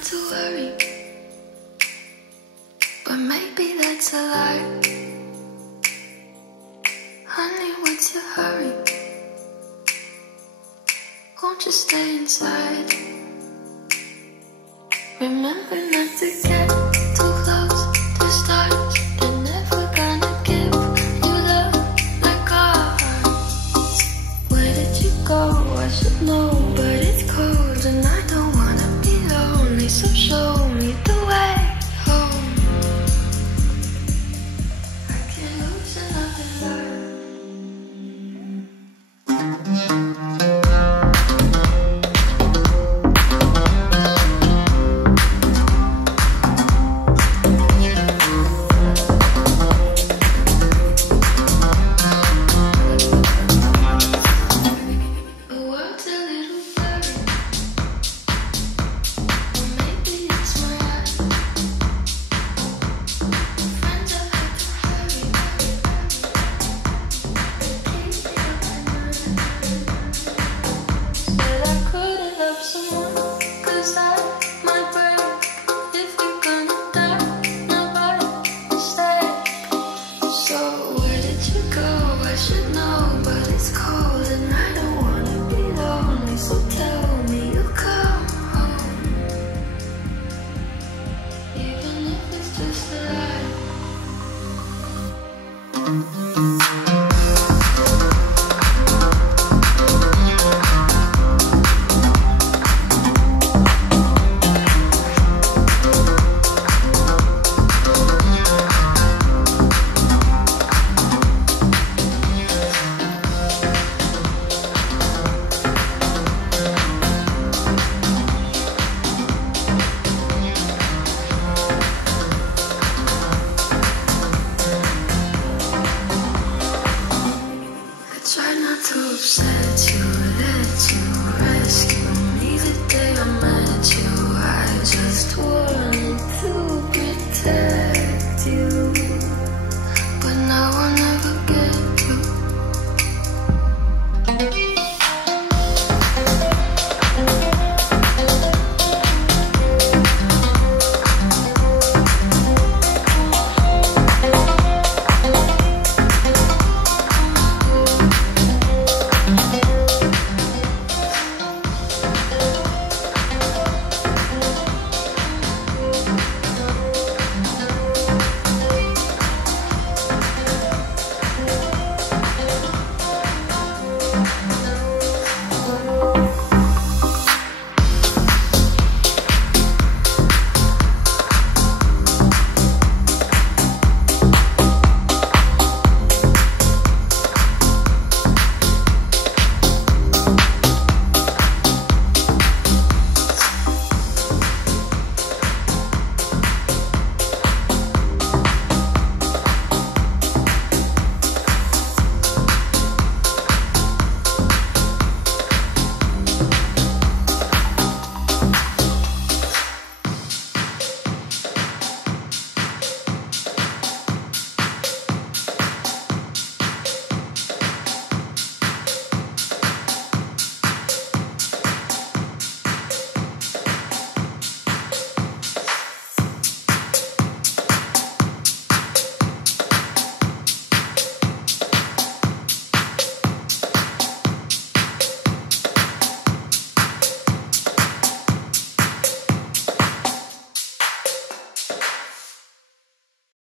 not to worry, but maybe that's a lie. Honey, what's your hurry? Won't you stay inside? Remember not to get too close to stars. They're never gonna give you love like ours. Where did you go? I should know, but it's cold and I don't wanna be lonely, so show